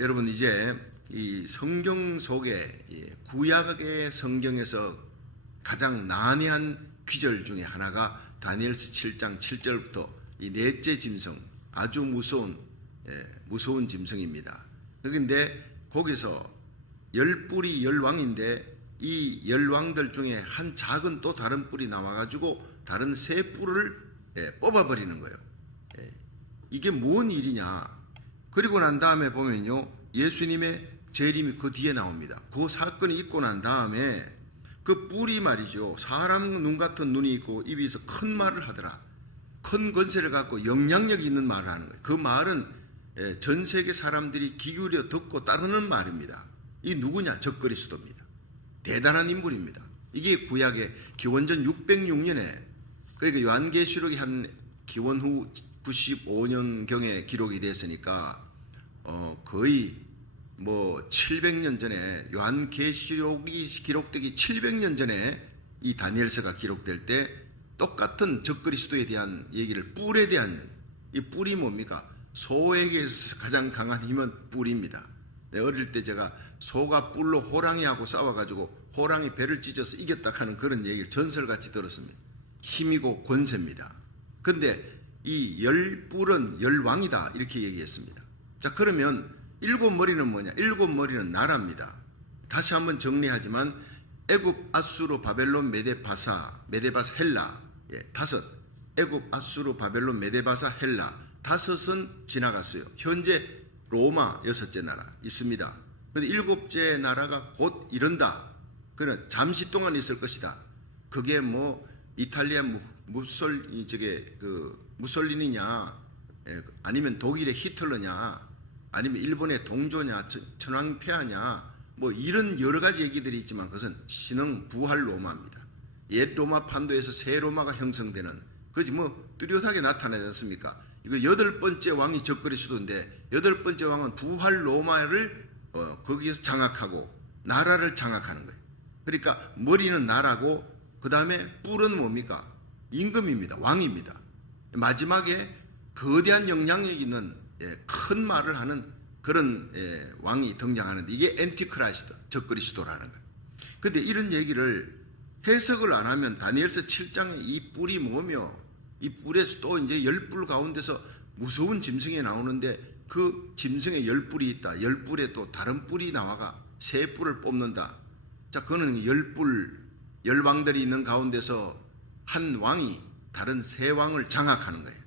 여러분 이제 이 성경 속에 구약의 성경에서 가장 난해한 귀절 중에 하나가 다니엘서 7장 7절부터 이 넷째 짐승, 아주 무서운 짐승입니다. 그런데 거기서 10뿔이 10왕인데 이 10왕들 중에 한 작은 또 다른 뿔이 나와가지고 다른 세 뿔을 뽑아버리는 거예요. 이게 뭔 일이냐. 그리고 난 다음에 보면요, 예수님의 재림이 그 뒤에 나옵니다. 그 사건이 있고 난 다음에 그 뿔이 말이죠, 사람 눈 같은 눈이 있고 입이 있어 큰 말을 하더라. 큰 권세를 갖고 영향력 있는 말을 하는 거예요. 그 말은 전 세계 사람들이 귀 기울여 듣고 따르는 말입니다. 이 누구냐? 적그리스도입니다. 대단한 인물입니다. 이게 구약의 기원전 606년에, 그러니까 요한계시록이 한 기원 후 95년경에 기록이 됐으니까 거의 뭐 700년 전에, 요한계시록이 기록되기 700년 전에 이 다니엘서가 기록될 때 똑같은 적그리스도에 대한 얘기를, 뿔에 대한, 이 뿔이 뭡니까? 소에게 가장 강한 힘은 뿔입니다. 어릴 때 제가 소가 뿔로 호랑이하고 싸워가지고 호랑이 배를 찢어서 이겼다 하는 그런 얘기를 전설같이 들었습니다. 힘이고 권세입니다. 근데 이 10뿔은 10왕이다 이렇게 얘기했습니다. 자, 그러면 7머리는 뭐냐? 7머리는 나라입니다. 다시 한번 정리하지만 애굽, 아수르, 바벨론, 메데바사, 헬라, 다섯. 애굽, 아수르, 바벨론, 메데바사, 헬라 다섯은 지나갔어요. 현재 로마 6째 나라 있습니다. 그런데 7째 나라가 곧 이른다. 그는 잠시 동안 있을 것이다. 그게 뭐 이탈리아 무솔리니냐, 아니면 독일의 히틀러냐, 아니면 일본의 동조냐, 천황폐하냐, 뭐 이런 여러 가지 얘기들이 있지만 그것은 신흥 부활 로마입니다. 옛 로마 판도에서 새 로마가 형성되는, 그지 뭐 뚜렷하게 나타나지 않습니까? 이거 8번째 왕이 적그리스도인데 8번째 왕은 부활 로마를 거기에서 장악하고 나라를 장악하는 거예요. 그러니까 머리는 나라고 그 다음에 뿔은 뭡니까? 임금입니다. 왕입니다. 마지막에 거대한 영향력 있는 큰 말을 하는 그런 왕이 등장하는데 이게 엔티크라이스트, 적그리스도라는 거예요. 그런데 이런 얘기를 해석을 안 하면 다니엘서 7장에 이 뿔이 뭐며, 이 뿔에서 또 이제 10뿔 가운데서 무서운 짐승이 나오는데 그 짐승에 10뿔이 있다. 10뿔에 또 다른 뿔이 나와가 세 뿔을 뽑는다. 자, 그거는 10뿔, 10왕들이 있는 가운데서 한 왕이 다른 세 왕을 장악하는 거예요.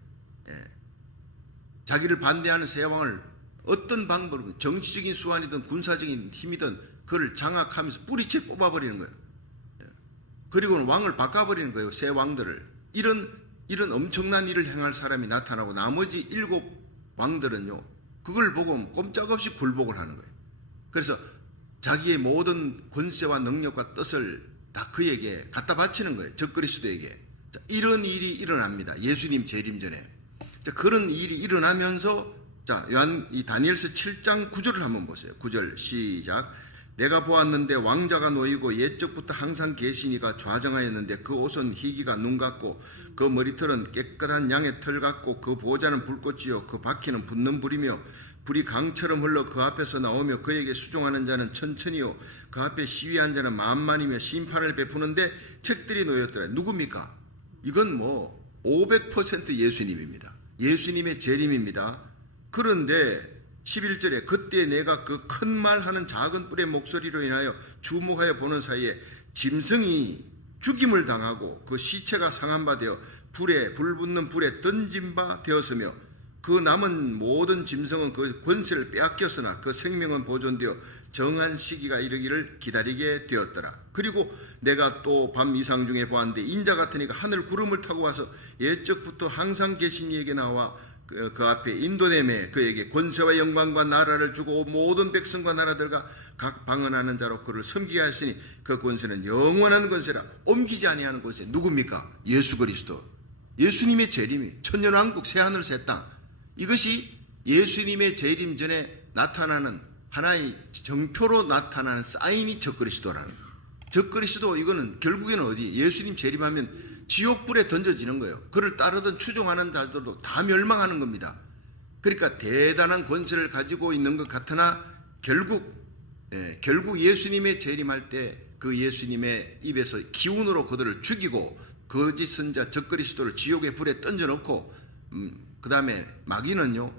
자기를 반대하는 세 왕을 어떤 방법으로, 정치적인 수완이든 군사적인 힘이든 그를 장악하면서 뿌리채 뽑아버리는 거예요. 그리고는 왕을 바꿔버리는 거예요. 세 왕들을. 이런 엄청난 일을 행할 사람이 나타나고 나머지 7왕들은요 그걸 보고 꼼짝없이 굴복을 하는 거예요. 그래서 자기의 모든 권세와 능력과 뜻을 다 그에게 갖다 바치는 거예요. 적그리스도에게. 자, 이런 일이 일어납니다. 예수님 재림 전에. 자, 그런 일이 일어나면서, 자, 이 다니엘서 7장 9절을 한번 보세요. 9절 시작. 내가 보았는데 왕자가 놓이고 옛적부터 항상 계시니가 좌정하였는데 그 옷은 희기가 눈 같고 그 머리털은 깨끗한 양의 털 같고 그 보좌는 불꽃이요 그 바퀴는 붙는 불이며 불이 강처럼 흘러 그 앞에서 나오며 그에게 수종하는 자는 천천히요 그 앞에 시위한 자는 만만이며 심판을 베푸는데 책들이 놓였더라. 누굽니까? 이건 뭐 500% 예수님입니다. 예수님의 재림입니다. 그런데 11절에 그때 내가 그 큰 말하는 작은 뿔의 목소리로 인하여 주목하여 보는 사이에 짐승이 죽임을 당하고 그 시체가 상한 바 되어 불 붙는 불에 던진 바 되었으며 그 남은 모든 짐승은 그 권세를 빼앗겼으나 그 생명은 보존되어 정한 시기가 이르기를 기다리게 되었더라. 그리고 내가 또 밤 이상 중에 보았는데 인자 같으니까 하늘 구름을 타고 와서 옛적부터 항상 계신 이에게 나와 그 앞에 인도내매 그에게 권세와 영광과 나라를 주고 모든 백성과 나라들과 각 방언하는 자로 그를 섬기게 하였으니 그 권세는 영원한 권세라. 옮기지 아니하는 권세. 누굽니까? 예수 그리스도. 예수님의 재림이 천년왕국 새하늘 새땅, 이것이 예수님의 재림 전에 나타나는 하나의 정표로 나타나는 사인이 적그리스도라는 거예요. 적그리스도, 이거는 결국에는 어디? 예수님 재림하면 지옥불에 던져지는 거예요. 그를 따르던 추종하는 자들도 다 멸망하는 겁니다. 그러니까 대단한 권세를 가지고 있는 것 같으나 결국 예수님의 재림할 때 그 예수님의 입에서 기운으로 그들을 죽이고 거짓 선자 적그리스도를 지옥의 불에 던져놓고 그 다음에 마귀는요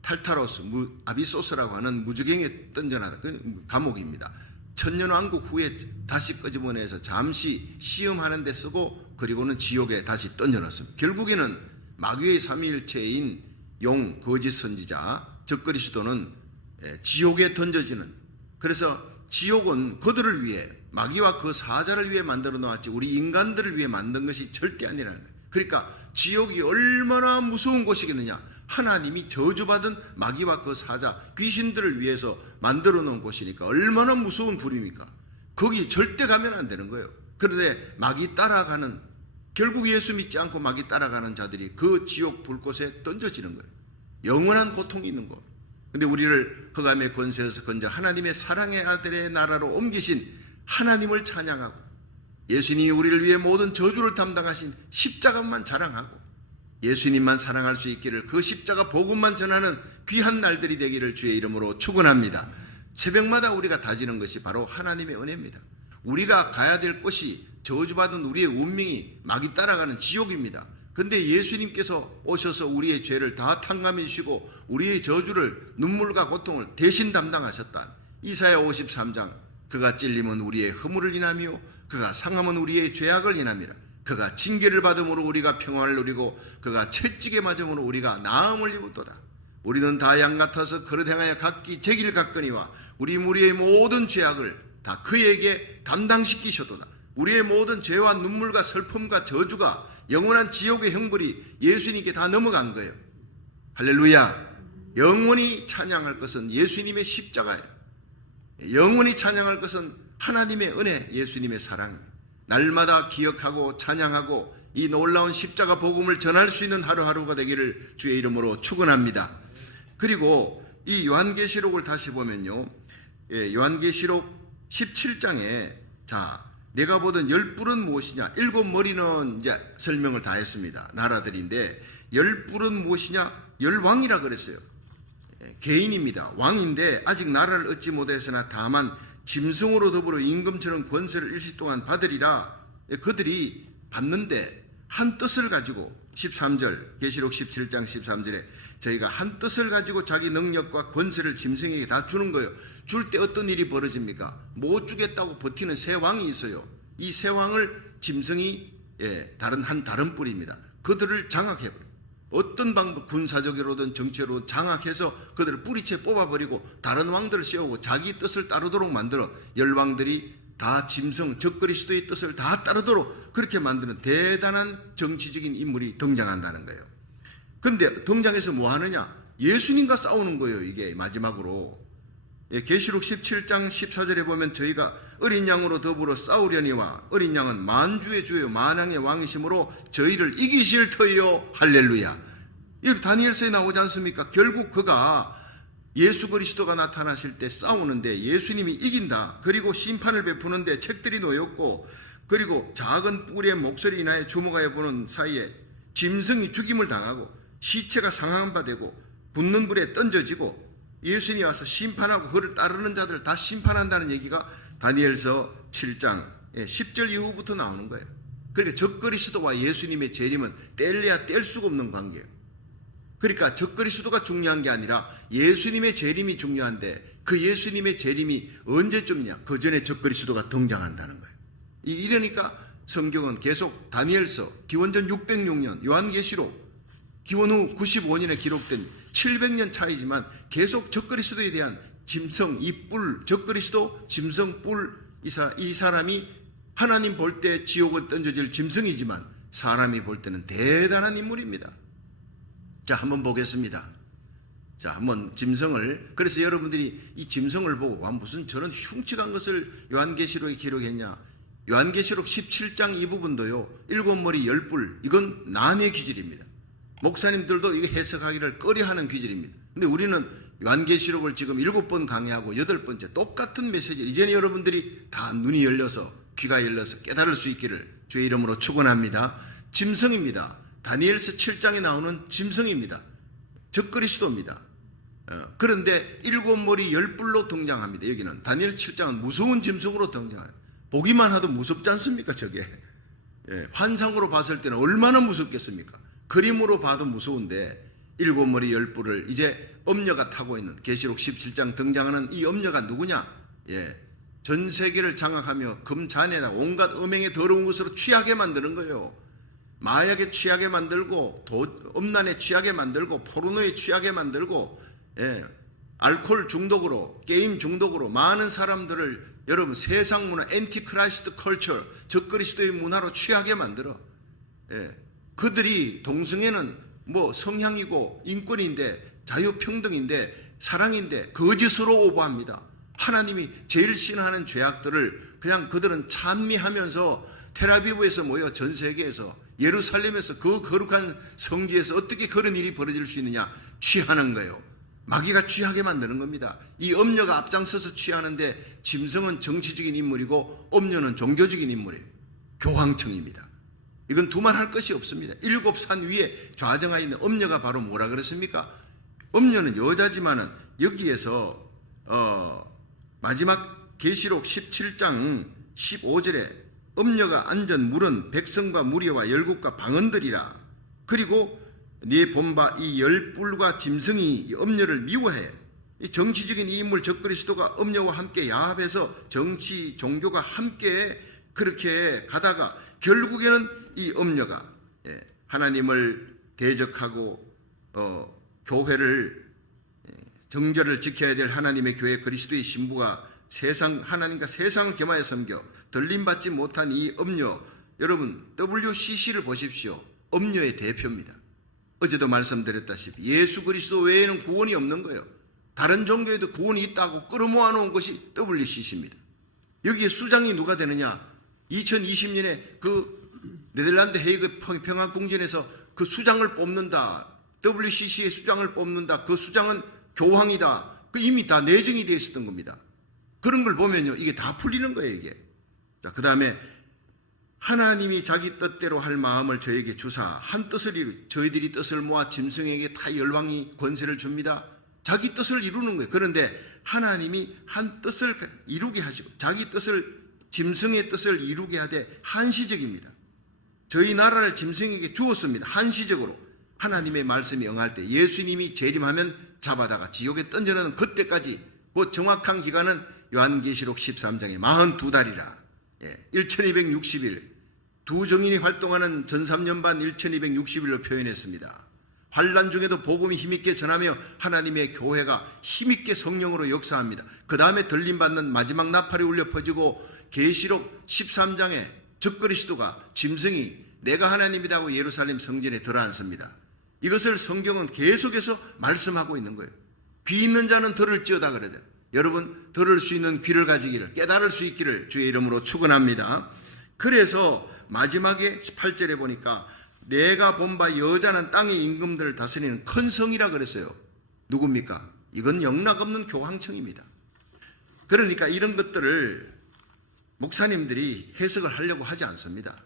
탈타로스 아비소스라고 하는 무주경에 던져놔다 그 감옥입니다. 천년왕국 후에 다시 끄집어내서 잠시 시험하는 데 쓰고 그리고는 지옥에 다시 던져놨습니다. 결국에는 마귀의 삼위일체인 용 거짓 선지자 적그리스도는 지옥에 던져지는, 그래서 지옥은 그들을 위해 마귀와 그 사자를 위해 만들어 놓았지 우리 인간들을 위해 만든 것이 절대 아니라는 거예요. 그러니까 지옥이 얼마나 무서운 곳이겠느냐. 하나님이 저주받은 마귀와 그 사자 귀신들을 위해서 만들어 놓은 곳이니까 얼마나 무서운 불입니까. 거기 절대 가면 안 되는 거예요. 그런데 마귀 따라가는, 결국 예수 믿지 않고 마귀 따라가는 자들이 그 지옥 불꽃에 던져지는 거예요. 영원한 고통이 있는 곳. 근데 우리를 흑암의 권세에서 건져 하나님의 사랑의 아들의 나라로 옮기신 하나님을 찬양하고 예수님이 우리를 위해 모든 저주를 담당하신 십자가만 자랑하고 예수님만 사랑할 수 있기를 그 십자가 복음만 전하는 귀한 날들이 되기를 주의 이름으로 축원합니다. 새벽마다 우리가 다지는 것이 바로 하나님의 은혜입니다. 우리가 가야 될 곳이 저주받은 우리의 운명이 마귀 따라가는 지옥입니다. 근데 예수님께서 오셔서 우리의 죄를 다 탕감해 주시고 우리의 저주를, 눈물과 고통을 대신 담당하셨다. 이사야 53장 그가 찔림은 우리의 허물을 인하며 그가 상함은 우리의 죄악을 인함이라. 그가 징계를 받음으로 우리가 평안을 누리고 그가 채찍에 맞음으로 우리가 나음을 입었도다. 우리는 다 양 같아서 그릇 행하여 각기 제길 갔거니와 우리 무리의 모든 죄악을 다 그에게 담당시키셨도다. 우리의 모든 죄와 눈물과 슬픔과 저주가 영원한 지옥의 형벌이 예수님께 다 넘어간 거예요. 할렐루야. 영원히 찬양할 것은 예수님의 십자가예요. 영원히 찬양할 것은 하나님의 은혜, 예수님의 사랑입니다. 날마다 기억하고 찬양하고 이 놀라운 십자가 복음을 전할 수 있는 하루하루가 되기를 주의 이름으로 축원합니다. 그리고 이 요한계시록을 다시 보면요, 요한계시록 17장에 내가 보던 10뿔은 무엇이냐, 7머리는 이제 설명을 다 했습니다. 나라들인데 10뿔은 무엇이냐, 10왕이라 그랬어요. 개인입니다. 왕인데 아직 나라를 얻지 못했으나 다만 짐승으로 더불어 임금처럼 권세를 일시 동안 받으리라. 그들이 받는데 한 뜻을 가지고 13절 계시록 17장 13절에 저희가 한 뜻을 가지고 자기 능력과 권세를 짐승에게 다 주는 거예요. 줄 때 어떤 일이 벌어집니까? 못 주겠다고 버티는 새 왕이 있어요. 이 새 왕을 짐승이 다른 뿔입니다. 그들을 장악해버려요. 어떤 방법, 군사적으로든 정치로든 장악해서 그들을 뿌리채 뽑아버리고 다른 왕들을 세우고 자기 뜻을 따르도록 만들어 열왕들이 다 짐승, 적그리스도의 뜻을 다 따르도록 그렇게 만드는 대단한 정치적인 인물이 등장한다는 거예요. 근데 등장해서 뭐 하느냐? 예수님과 싸우는 거예요. 이게 마지막으로 계시록 17장 14절에 보면 저희가 어린 양으로 더불어 싸우려니와 어린 양은 만주의 주요 만왕의 왕이시므로 저희를 이기실 터이요. 할렐루야. 이 다니엘서에 나오지 않습니까? 결국 그가 예수 그리스도가 나타나실 때 싸우는데 예수님이 이긴다. 그리고 심판을 베푸는데 책들이 놓였고 그리고 작은 뿔의 목소리 인하여 주목하여 보는 사이에 짐승이 죽임을 당하고 시체가 상한 바 되고 붙는 불에 던져지고 예수님이 와서 심판하고 그를 따르는 자들을 다 심판한다는 얘기가 다니엘서 7장 10절 이후부터 나오는 거예요. 그러니까 적그리스도와 예수님의 재림은 뗄래야 뗄 수가 없는 관계예요. 그러니까 적그리스도가 중요한 게 아니라 예수님의 재림이 중요한데 그 예수님의 재림이 언제쯤이냐? 그 전에 적그리스도가 등장한다는 거예요. 이러니까 성경은 계속 다니엘서 기원전 606년, 요한계시록 기원 후 95년에 기록된 700년 차이지만 계속 적그리스도에 대한 짐승, 이 뿔, 적그리스도, 짐승, 뿔, 이 사람이 하나님 볼 때 지옥을 던져질 짐승이지만 사람이 볼 때는 대단한 인물입니다. 자, 한번 보겠습니다. 자, 한번 짐승을, 그래서 여러분들이 이 짐승을 보고 무슨 저런 흉측한 것을 요한계시록에 기록했냐? 요한계시록 17장 이 부분도요, 7머리 10뿔, 이건 난의 기질입니다. 목사님들도 이거 해석하기를 꺼려하는 기질입니다. 근데 우리는 요한계시록을 지금 7번 강의하고 8번째 똑같은 메시지, 이제는 여러분들이 다 눈이 열려서 귀가 열려서 깨달을 수 있기를 주의 이름으로 축원합니다. 짐승입니다. 다니엘서 7장에 나오는 짐승입니다. 적그리스도입니다. 그런데 7머리 10뿔로 등장합니다. 여기는 다니엘 7장은 무서운 짐승으로 등장해요. 보기만 해도 무섭지 않습니까? 저게 환상으로 봤을 때는 얼마나 무섭겠습니까? 그림으로 봐도 무서운데 7머리 10뿔을 이제 엄녀가 타고 있는 계시록 17장 등장하는 이 엄녀가 누구냐? 전 세계를 장악하며 금잔에다 온갖 음행에 더러운 것으로 취하게 만드는 거예요. 마약에 취하게 만들고 음란에 취하게 만들고 포르노에 취하게 만들고 알코올 중독으로 게임 중독으로 많은 사람들을 여러분 세상 문화 엔티크라이스트 컬처 적그리스도의 문화로 취하게 만들어. 그들이 동성애는 뭐 성향이고 인권인데 자유평등인데 사랑인데 거짓으로 오버합니다. 하나님이 제일 싫어하는 죄악들을 그냥 그들은 찬미하면서 텔아비브에서 모여 전 세계에서 예루살렘에서 그 거룩한 성지에서 어떻게 그런 일이 벌어질 수 있느냐 취하는 거예요. 마귀가 취하게 만드는 겁니다. 이 엄녀가 앞장서서 취하는데 짐승은 정치적인 인물이고 엄녀는 종교적인 인물이에요. 교황청입니다. 이건 두말할 것이 없습니다. 7산 위에 좌정하여 있는 엄녀가 바로 뭐라 그랬습니까? 엄녀는 여자지만은 여기에서 마지막 계시록 17장 15절에 엄녀가 앉은 물은 백성과 무리와 열국과 방언들이라. 그리고 네 본바 이 10뿔과 짐승이 이 엄녀를 미워해. 이 정치적인 이 인물 적그리스도가 엄녀와 함께 야합해서 정치 종교가 함께 그렇게 가다가 결국에는 이 엄녀가 하나님을 대적하고 교회를 정절을 지켜야 될 하나님의 교회 그리스도의 신부가 하나님과 세상을 겸하여 섬겨 들림받지 못한 이 엄녀, 여러분 WCC를 보십시오. 엄녀의 대표입니다. 어제도 말씀드렸다시피 예수 그리스도 외에는 구원이 없는 거예요. 다른 종교에도 구원이 있다고 끌어모아 놓은 것이 WCC입니다. 여기에 수장이 누가 되느냐? 2020년에 그 네덜란드 헤이그 평화궁전에서 그 수장을 뽑는다. WCC의 수장을 뽑는다. 그 수장은 교황이다. 그 이미 다 내정이 되어 있었던 겁니다. 그런 걸 보면요, 이게 다 풀리는 거예요, 이게. 자, 그 다음에 하나님이 자기 뜻대로 할 마음을 저에게 주사 한 뜻을 저희들이 뜻을 모아 짐승에게 다 열왕이 권세를 줍니다. 자기 뜻을 이루는 거예요. 그런데 하나님이 한 뜻을 이루게 하시고 자기 뜻을 짐승의 뜻을 이루게 하되 한시적입니다. 저희 나라를 짐승에게 주었습니다. 한시적으로. 하나님의 말씀이 응할 때 예수님이 재림하면 잡아다가 지옥에 던져놓는 그때까지 그 정확한 기간은 요한계시록 13장에 42달이라 1260일 두 정인이 활동하는 전 3년 반 1260일로 표현했습니다. 환난 중에도 복음이 힘있게 전하며 하나님의 교회가 힘있게 성령으로 역사합니다. 그 다음에 들림받는 마지막 나팔이 울려 퍼지고 계시록 13장에 적그리스도가 짐승이 내가 하나님이라고 예루살렘 성전에 들어앉습니다. 이것을 성경은 계속해서 말씀하고 있는 거예요. 귀 있는 자는 들을지어다 그러죠. 여러분 들을 수 있는 귀를 가지기를 깨달을 수 있기를 주의 이름으로 축원합니다. 그래서 마지막에 18절에 보니까 내가 본 바 여자는 땅의 임금들을 다스리는 큰 성이라 그랬어요. 누굽니까? 이건 영락없는 교황청입니다. 그러니까 이런 것들을 목사님들이 해석을 하려고 하지 않습니다.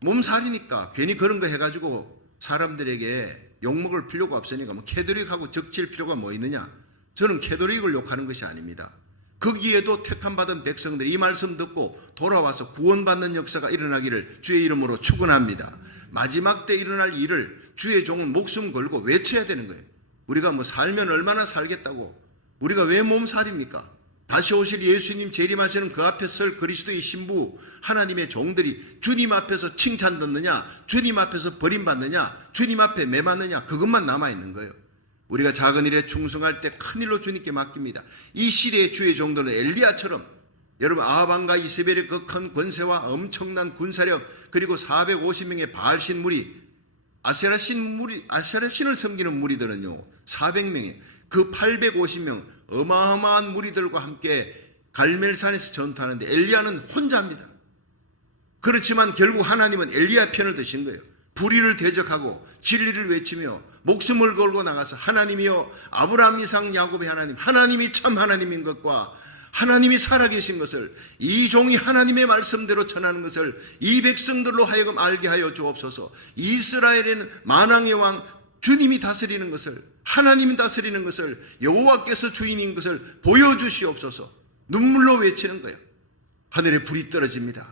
몸살이니까 괜히 그런 거 해가지고 사람들에게 욕먹을 필요가 없으니까 뭐 캐톨릭하고 적칠 필요가 뭐 있느냐. 저는 캐톨릭을 욕하는 것이 아닙니다. 거기에도 택함받은 백성들이 이 말씀 듣고 돌아와서 구원받는 역사가 일어나기를 주의 이름으로 축원합니다. 마지막 때 일어날 일을 주의 종은 목숨 걸고 외쳐야 되는 거예요. 우리가 뭐 살면 얼마나 살겠다고, 우리가 왜 몸살입니까? 다시 오실 예수님 재림하시는 그 앞에 설 그리스도의 신부 하나님의 종들이 주님 앞에서 칭찬 듣느냐, 주님 앞에서 버림받느냐, 주님 앞에 매맞느냐, 그것만 남아있는 거예요. 우리가 작은 일에 충성할 때 큰 일로 주님께 맡깁니다. 이 시대의 주의 종들은 엘리야처럼 여러분 아합왕과 이세벨의 그 큰 권세와 엄청난 군사력 그리고 450명의 바알신 무리 아세라 신을 섬기는 무리들은요 400명에 그 850명 어마어마한 무리들과 함께 갈멜산에서 전투하는데 엘리야는 혼자입니다. 그렇지만 결국 하나님은 엘리야 편을 드신 거예요. 불의를 대적하고 진리를 외치며 목숨을 걸고 나가서 하나님이여 아브라함 이삭 야곱의 하나님 하나님이 참 하나님인 것과 하나님이 살아계신 것을 이 종이 하나님의 말씀대로 전하는 것을 이 백성들로 하여금 알게 하여 주옵소서. 이스라엘에는 만왕의 왕 주님이 다스리는 것을, 하나님이 다스리는 것을, 여호와께서 주인인 것을 보여주시옵소서. 눈물로 외치는 거예요. 하늘에 불이 떨어집니다.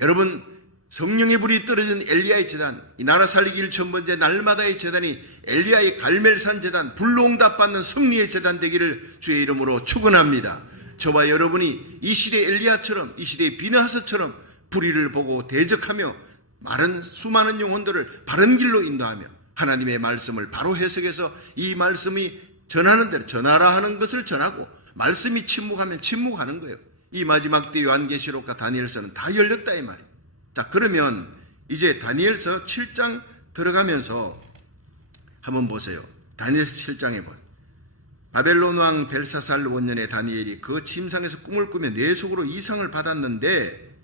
여러분, 성령의 불이 떨어진 엘리야의 제단, 이 나라 살리기 1,000번째 날마다의 제단이 엘리야의 갈멜산 제단, 불로 응답받는 승리의 제단 되기를 주의 이름으로 축원합니다. 저와 여러분이 이 시대 엘리야처럼, 이 시대의 비느하스처럼 불의를 보고 대적하며 수많은 영혼들을 바른 길로 인도하며 하나님의 말씀을 바로 해석해서 이 말씀이 전하는 대로 전하라 하는 것을 전하고, 말씀이 침묵하면 침묵하는 거예요. 이 마지막 때 요한계시록과 다니엘서는 다 열렸다 이 말이에요. 자, 그러면 이제 다니엘서 7장 들어가면서 한번 보세요. 다니엘서 7장에 보세요. 바벨론 왕 벨사살 원년에 다니엘이 그 침상에서 꿈을 꾸며 내 속으로 이상을 받았는데,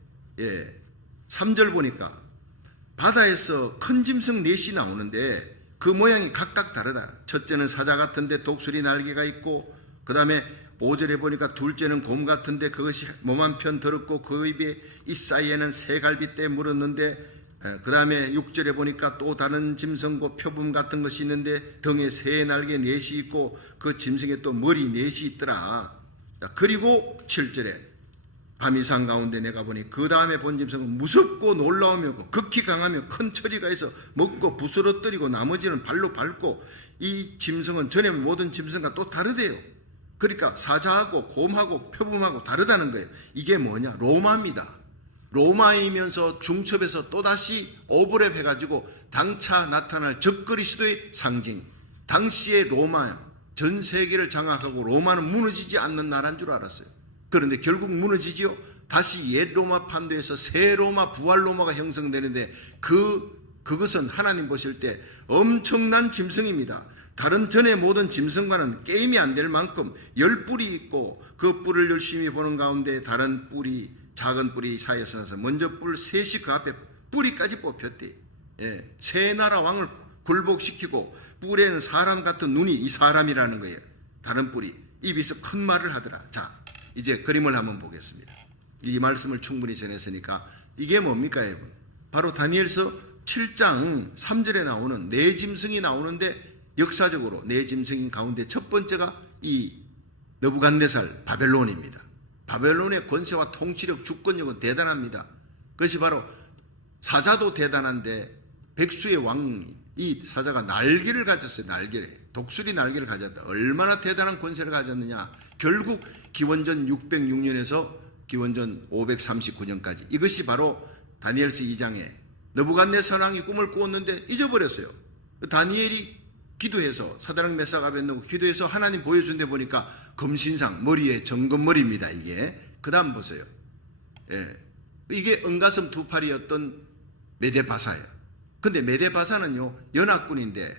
3절 보니까 바다에서 큰 짐승 넷이 나오는데 그 모양이 각각 다르다. 첫째는 사자 같은데 독수리 날개가 있고, 그 다음에 5절에 보니까 둘째는 곰 같은데 그것이 몸 한편 더럽고 그 입에 이 사이에는 새갈빗대 물었는데, 그 다음에 6절에 보니까 또 다른 짐승과 표범 같은 것이 있는데 등에 새 날개 넷이 있고 그 짐승에 또 머리 넷이 있더라. 그리고 7절에 밤이상 가운데 내가 보니 그 다음에 본 짐승은 무섭고 놀라우며 극히 강하며 큰 처리가 있어 먹고 부스러뜨리고 나머지는 발로 밟고, 이 짐승은 전에 모든 짐승과 또 다르대요. 그러니까 사자하고 곰하고 표범하고 다르다는 거예요. 이게 뭐냐? 로마입니다. 로마이면서 중첩에서 또다시 오버랩 해가지고 당차 나타날 적그리스도의 상징. 당시의 로마, 전 세계를 장악하고 로마는 무너지지 않는 나라인 줄 알았어요. 그런데 결국 무너지지요. 다시 옛 로마 판도에서 새 로마, 부활 로마가 형성되는데 그것은 하나님 보실 때 엄청난 짐승입니다. 다른 전의 모든 짐승과는 게임이 안 될 만큼 10뿔이 있고, 그 뿔을 열심히 보는 가운데 다른 뿔이, 작은 뿔이 사이에서 나서 먼저 뿔 셋이 그 앞에 뿌리까지 뽑혔대. 세 나라 왕을 굴복시키고, 뿔에는 사람 같은 눈이 이 사람이라는 거예요. 다른 뿔이 입에서 큰 말을 하더라. 자, 이제 그림을 한번 보겠습니다. 이 말씀을 충분히 전했으니까 이게 뭡니까 여러분? 바로 다니엘서 7장 3절에 나오는 네 짐승이 나오는데, 역사적으로 네 짐승인 가운데 첫 번째가 이 느부갓네살 바벨론입니다. 바벨론의 권세와 통치력, 주권력은 대단합니다. 그것이 바로 사자도 대단한데 백수의 왕, 이 사자가 날개를 가졌어요. 독수리 날개를 가졌다. 얼마나 대단한 권세를 가졌느냐. 결국 기원전 606년에서 기원전 539년까지, 이것이 바로 다니엘서 2장에 느부갓네살 왕이 꿈을 꾸었는데 잊어버렸어요. 다니엘이 기도해서, 사드락 메삭 아벳느고 기도해서 하나님 보여준 데 보니까 금신상, 머리에 정금머리입니다. 이게 그 다음 보세요. 이게 은가슴 두 팔이었던 메데바사예요. 근데 메데바사는요 연합군인데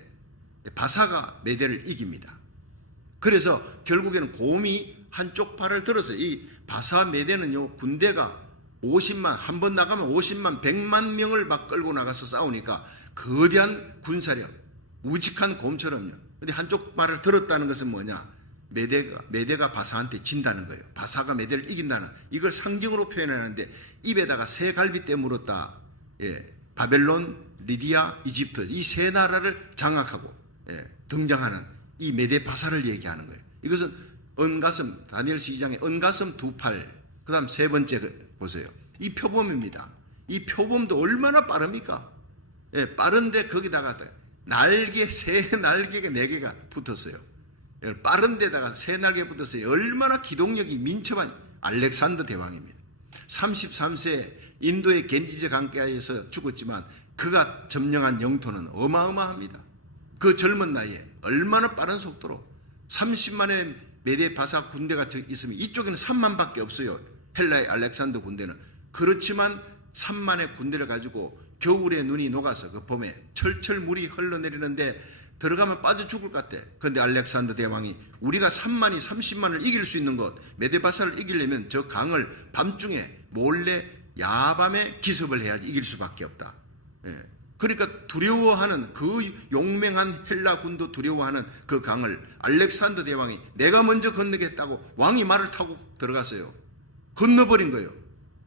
바사가 메데를 이깁니다. 그래서 결국에는 곰이 한쪽 팔을 들어서, 이 바사 메데는요 군대가 50만, 한 번 나가면 50만, 100만 명을 막 끌고 나가서 싸우니까 거대한 군사력, 우직한 곰처럼요. 근데 한쪽 말을 들었다는 것은 뭐냐? 메데가 바사한테 진다는 거예요. 바사가 메데를 이긴다는, 이걸 상징으로 표현하는데 입에다가 새 갈빗대 물었다. 바벨론, 리디아, 이집트 이 세 나라를 장악하고 등장하는 이 메데 바사를 얘기하는 거예요. 이것은 은가슴, 다니엘서 2장의 은가슴 두 팔, 그 다음 세 번째 보세요. 이 표범입니다. 이 표범도 얼마나 빠릅니까? 빠른데 거기다가 새 날개가 4개가 붙었어요. 빠른 데다가 새 날개 붙었어요. 얼마나 기동력이 민첩한 알렉산더 대왕입니다. 33세 인도의 겐지제 강가에서 죽었지만 그가 점령한 영토는 어마어마합니다. 그 젊은 나이에 얼마나 빠른 속도로 30만의 메데 바사 군대가 있으면 이쪽에는 3만밖에 없어요. 헬라의 알렉산더 군대는. 그렇지만 3만의 군대를 가지고 겨울에 눈이 녹아서 그 봄에 철철 물이 흘러내리는데 들어가면 빠져 죽을 것 같아. 그런데 알렉산더 대왕이 우리가 3만이 30만을 이길 수 있는 것, 메데바사를 이기려면 저 강을 밤중에 몰래 야밤에 기습을 해야지 이길 수밖에 없다. 그러니까 두려워하는, 그 용맹한 헬라 군도 두려워하는 그 강을 알렉산더 대왕이 내가 먼저 건너겠다고 왕이 말을 타고 들어갔어요. 건너버린 거예요.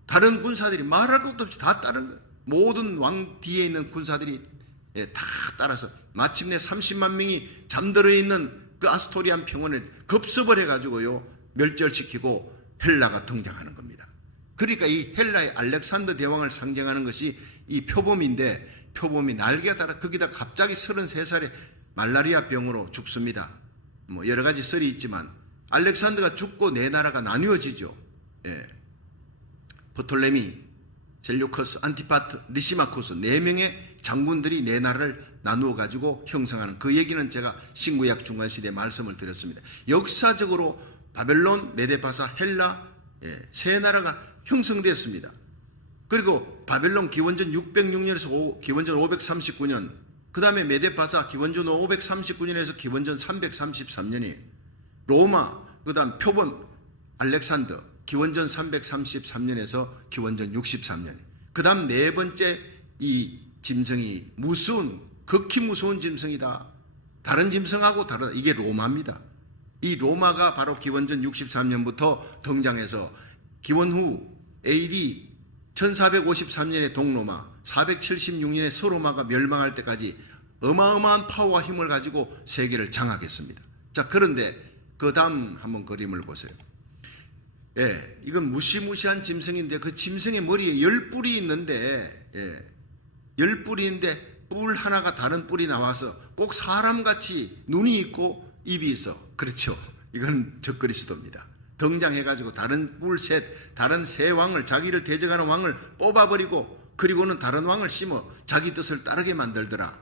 다른 군사들이 말할 것도 없이 다 따른 거예요. 모든 왕 뒤에 있는 군사들이 다 따라서 마침내 30만 명이 잠들어 있는 그 아스토리안 평원을 급습을 해가지고요 멸절시키고 헬라가 등장하는 겁니다. 그러니까 이 헬라의 알렉산더 대왕을 상징하는 것이 이 표범인데, 표범이 날개가 달아 거기다 갑자기 33살에 말라리아 병으로 죽습니다. 뭐 여러 가지 썰이 있지만 알렉산더가 죽고 네 나라가 나뉘어지죠. 프톨레미, 셀류커스, 안티파트, 리시마코스 4명의 장군들이 네 나라를 나누어 가지고 형성하는, 그 얘기는 제가 신구약 중간시대에 말씀을 드렸습니다. 역사적으로 바벨론, 메데파사, 헬라 세 나라가 형성되었습니다. 그리고 바벨론 기원전 606년에서 기원전 539년, 그 다음에 메데파사 기원전 539년에서 기원전 333년이, 로마, 그 다음 표범 알렉산더 기원전 333년에서 기원전 63년, 그 다음 네 번째 이 짐승이 무서운, 극히 무서운 짐승이다. 다른 짐승하고 다르다. 이게 로마입니다. 이 로마가 바로 기원전 63년부터 등장해서 기원 후 AD 1453년에 동로마, 476년에 서로마가 멸망할 때까지 어마어마한 파워와 힘을 가지고 세계를 장악했습니다. 자, 그런데 그 다음 한번 그림을 보세요. 이건 무시무시한 짐승인데 그 짐승의 머리에 10뿔이 있는데, 10뿔이 있는데 뿔 하나가 다른 뿔이 나와서 꼭 사람같이 눈이 있고 입이 있어. 그렇죠. 이건 적그리스도입니다. 등장해가지고 다른 뿔 셋, 다른 세 왕을, 자기를 대적하는 왕을 뽑아버리고, 그리고는 다른 왕을 심어 자기 뜻을 따르게 만들더라.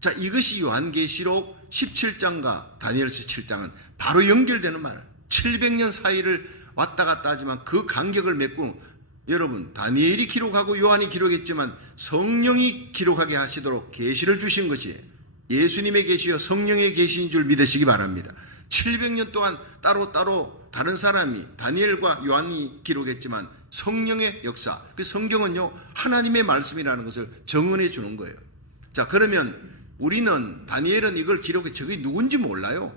자, 이것이 요한계시록 17장과 다니엘서 7장은 바로 연결되는 말. 700년 사이를 왔다 갔다 하지만 그 간격을 맺고, 여러분 다니엘이 기록하고 요한이 기록했지만 성령이 기록하게 하시도록 계시를 주신 것이 예수님의 계시여 성령의 계시인 줄 믿으시기 바랍니다. 700년 동안 따로따로 다른 사람이 다니엘과 요한이 기록했지만 성령의 역사, 그 성경은요 하나님의 말씀이라는 것을 정언해 주는 거예요. 자, 그러면 우리는 다니엘은 이걸 기록해, 저게 누군지 몰라요.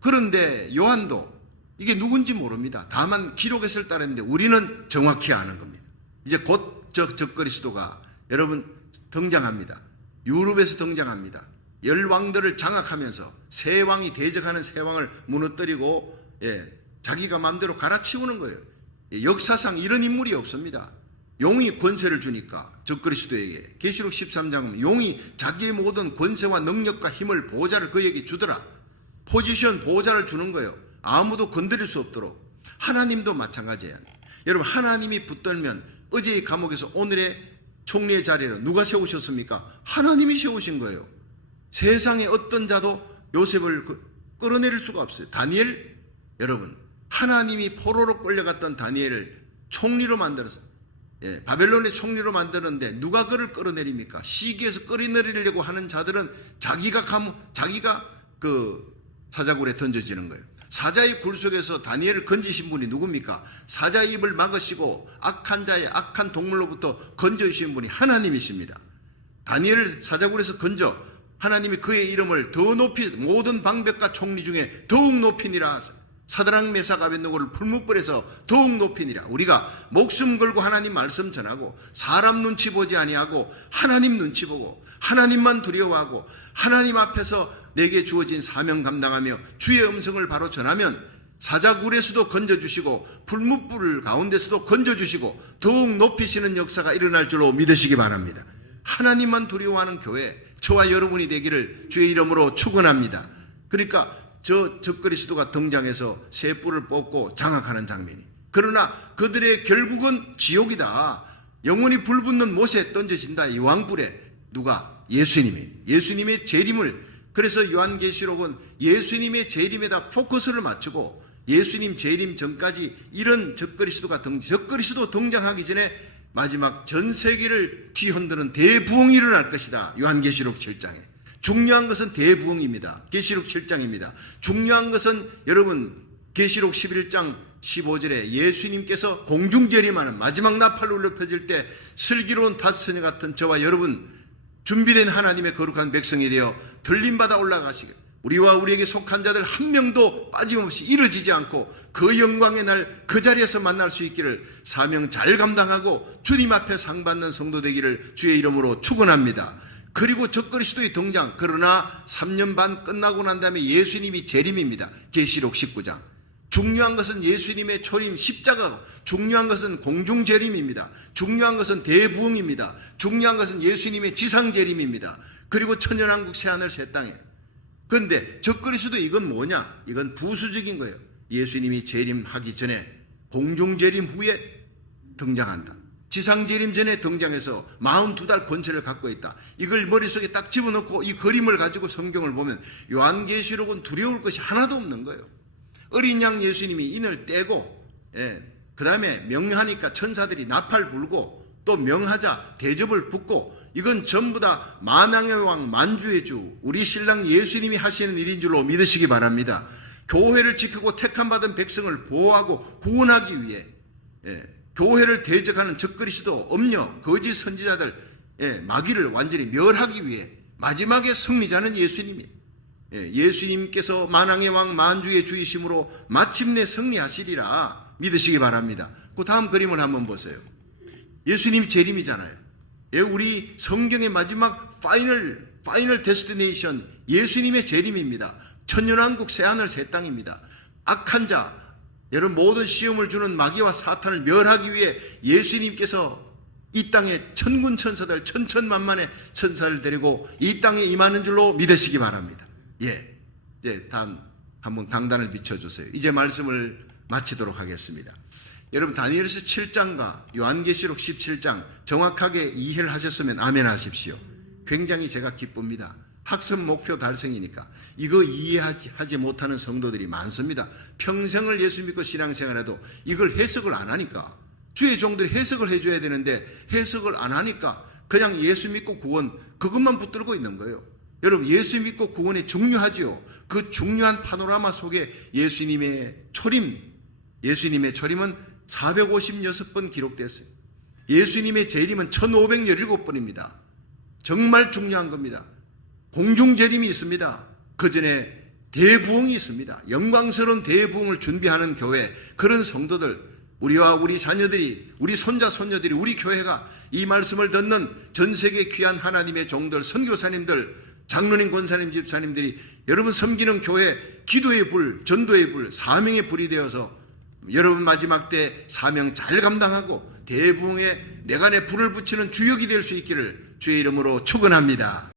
그런데 요한도 이게 누군지 모릅니다. 다만 기록했을 따름인데 우리는 정확히 아는 겁니다. 이제 곧 적그리스도가 여러분 등장합니다. 유럽에서 등장합니다. 10왕들을 장악하면서 세 왕이 대적하는 세 왕을 무너뜨리고 자기가 마음대로 갈아치우는 거예요. 역사상 이런 인물이 없습니다. 용이 권세를 주니까 적그리스도에게, 계시록 13장은 용이 자기의 모든 권세와 능력과 힘을, 보호자를 그에게 주더라. 포지션, 보호자를 주는 거예요. 아무도 건드릴 수 없도록. 하나님도 마찬가지예요. 여러분 하나님이 붙들면 어제의 감옥에서 오늘의 총리의 자리를 누가 세우셨습니까? 하나님이 세우신 거예요. 세상에 어떤 자도 요셉을 끌어내릴 수가 없어요. 다니엘, 여러분 하나님이 포로로 끌려갔던 다니엘을 총리로 만들어서 바벨론의 총리로 만드는데 누가 그를 끌어내립니까? 시기에서 끌어내리려고 하는 자들은 자기가 그 사자굴에 던져지는 거예요. 사자의 굴 속에서 다니엘을 건지신 분이 누굽니까? 사자의 입을 막으시고 악한 자의 악한 동물로부터 건져주신 분이 하나님이십니다. 다니엘을 사자굴에서 건져 하나님이 그의 이름을 더 높이, 모든 방백과 총리 중에 더욱 높이니라. 사드락 메삭 아벳느고를 풀무불에서 더욱 높이니라. 우리가 목숨 걸고 하나님 말씀 전하고 사람 눈치 보지 아니하고 하나님 눈치 보고 하나님만 두려워하고 하나님 앞에서 내게 주어진 사명 감당하며 주의 음성을 바로 전하면 사자굴에서도 건져주시고 풀무불 가운데서도 건져주시고 더욱 높이시는 역사가 일어날 줄로 믿으시기 바랍니다. 하나님만 두려워하는 교회, 저와 여러분이 되기를 주의 이름으로 축원합니다. 그러니까 저 적그리스도가 등장해서 세 뿔을 뽑고 장악하는 장면이, 그러나 그들의 결국은 지옥이다. 영원히 불붙는 못에 던져진다. 이 왕불에 누가? 예수님의 재림을, 그래서 요한계시록은 예수님의 재림에다 포커스를 맞추고 예수님 재림 전까지 이런 적그리스도 등장하기 전에 마지막 전 세계를 뒤흔드는 대부흥이 일어날 것이다. 요한계시록 7장에. 중요한 것은 대부흥입니다. 계시록 7장입니다. 중요한 것은 여러분 계시록 11장 15절에 예수님께서 공중재림하는 마지막 나팔을 울려 펴질 때 슬기로운 닷소녀 같은 저와 여러분, 준비된 하나님의 거룩한 백성이 되어 들림받아 올라가시길, 우리와 우리에게 속한 자들 한 명도 빠짐없이 이뤄지지 않고 그 영광의 날 그 자리에서 만날 수 있기를 사명 잘 감당하고 주님 앞에 상 받는 성도 되기를 주의 이름으로 축원합니다. 그리고 적그리스도의 등장. 그러나 3년 반 끝나고 난 다음에 예수님이 재림입니다. 계시록 19장. 중요한 것은 예수님의 초림 십자가고, 중요한 것은 공중재림입니다. 중요한 것은 대부흥입니다. 중요한 것은 예수님의 지상재림입니다. 그리고 천연왕국 새하늘 새 땅에. 그런데 적그리스도 이건 뭐냐? 이건 부수적인 거예요. 예수님이 재림하기 전에 공중재림 후에 등장한다. 지상재림 전에 등장해서 42달 권세를 갖고 있다. 이걸 머릿속에 딱 집어넣고 이 그림을 가지고 성경을 보면 요한계시록은 두려울 것이 하나도 없는 거예요. 어린 양 예수님이 인을 떼고, 그 다음에 명하니까 천사들이 나팔 불고, 또 명하자 대접을 붙고, 이건 전부 다 만왕의 왕 만주의 주 우리 신랑 예수님이 하시는 일인 줄로 믿으시기 바랍니다. 교회를 지키고 택함받은 백성을 보호하고 구원하기 위해, 교회를 대적하는 적그리스도, 엄녀, 거짓 선지자들, 마귀를 완전히 멸하기 위해 마지막에 승리자는 예수님이에요. 예수님께서 만왕의 왕 만주의 주이심으로 마침내 승리하시리라 믿으시기 바랍니다. 그 다음 그림을 한번 보세요. 예수님이 재림이잖아요. 우리 성경의 마지막 파이널 데스티네이션 예수님의 재림입니다. 천년왕국 새하늘 새 땅입니다. 악한 자, 여러분 모든 시험을 주는 마귀와 사탄을 멸하기 위해 예수님께서 이 땅에 천군 천사들 천천만만의 천사를 데리고 이 땅에 임하는 줄로 믿으시기 바랍니다. 이제 다음 한번 강단을 비춰주세요. 이제 말씀을 마치도록 하겠습니다. 여러분 다니엘서 7장과 요한계시록 17장 정확하게 이해를 하셨으면 아멘 하십시오. 굉장히 제가 기쁩니다. 학습 목표 달성이니까. 이거 이해하지 못하는 성도들이 많습니다. 평생을 예수 믿고 신앙생활해도 이걸 해석을 안 하니까, 주의 종들이 해석을 해줘야 되는데 해석을 안 하니까 그냥 예수 믿고 구원 그것만 붙들고 있는 거예요. 여러분 예수 믿고 구원이 중요하지요. 그 중요한 파노라마 속에 예수님의 초림은 456번 기록됐어요. 예수님의 재림은 1517번입니다. 정말 중요한 겁니다. 공중재림이 있습니다. 그 전에 대부흥이 있습니다. 영광스러운 대부흥을 준비하는 교회, 그런 성도들, 우리와 우리 자녀들이, 우리 손자 손녀들이, 우리 교회가 이 말씀을 듣는 전 세계 귀한 하나님의 종들, 선교사님들, 장로님, 권사님, 집사님들이 여러분 섬기는 교회 기도의 불, 전도의 불, 사명의 불이 되어서 여러분 마지막 때 사명 잘 감당하고 대부흥에 내간에 불을 붙이는 주역이 될 수 있기를 주의 이름으로 축원합니다.